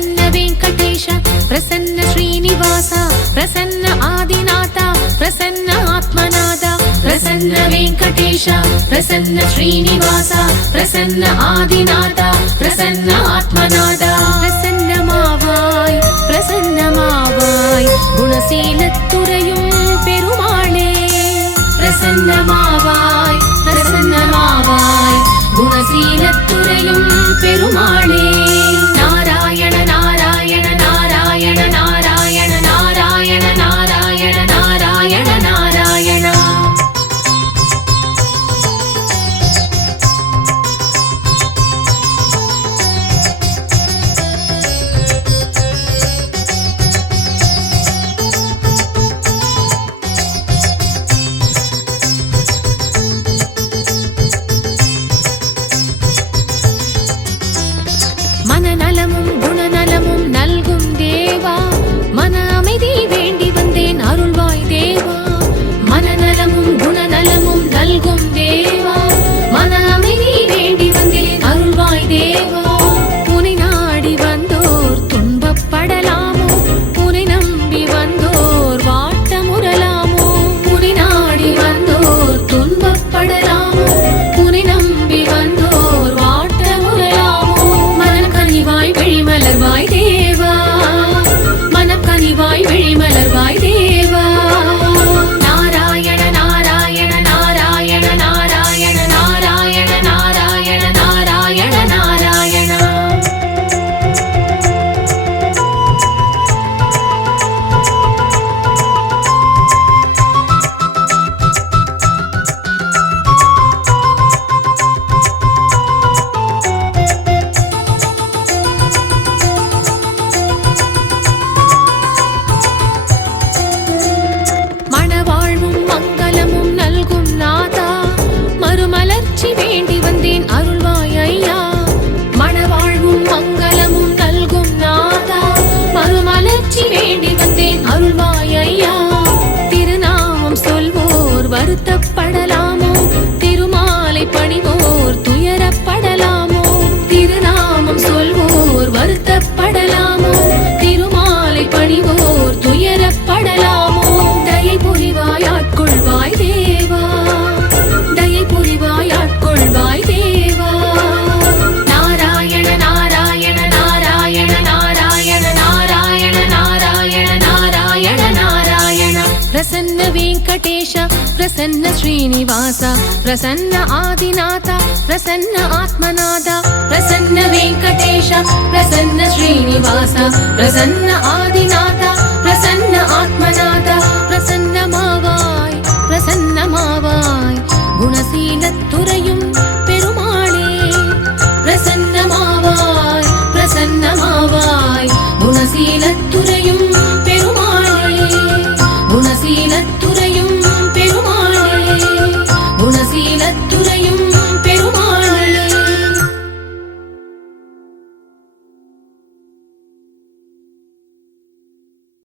പ്രസന്ന വെങ്കടേശ പ്രസന്ന ശ്രീനിവാസ പ്രസന്ന ആദിനാഥ പ്രസന്ന ആത്മനാഥ പ്രസന്ന വെങ്കടേശ പ്രസന്ന ശ്രീനിവാസ പ്രസന്ന ആദിനാഥ പ്രസന്ന ആത്മനാഥ. പ്രസന്നമാവായ് പ്രസന്നമാവായ് ഗുണശീലത്തുറയും പെരുമാളേ. പ്രസന്നമാവായ് ഗുണശീല ഗുണശീലത്തുറയും പെരുമാളേ. வேண்டி வருத்தப்படலாமோ திருமாலை பணிவோர் துயரப்படலாமோ? திருநாமம் சொல்வோர் வருத்தப்படலாமோ? திருமாலை பணிவோர் துயரப்படலாமோ? தயை புரிவாய் ஆட்கொள்வாய் தேவா. தயை புரிவாய் ஆட்கொள்வாய் தேவா. நாராயண நாராயண நாராயண நாராயண நாராயண நாராயண நாராயண நாராயண. பிரசன்ன வெங்கடேஷ பிரசன்ன ஸ்ரீனிவாசா பிரசன்ன ஆதிநாதா பிரசன்ன ஆத்மநாதா பிரசன்ன வெங்கடேஷா பிரசன்ன ஸ்ரீனிவாசா பிரசன்ன ஆதிநாதா பிரசன்ன ஆத்மநாதா பிரசன்னமாவாய் பிரசன்னமாவாய் குணசீலத்துறையும்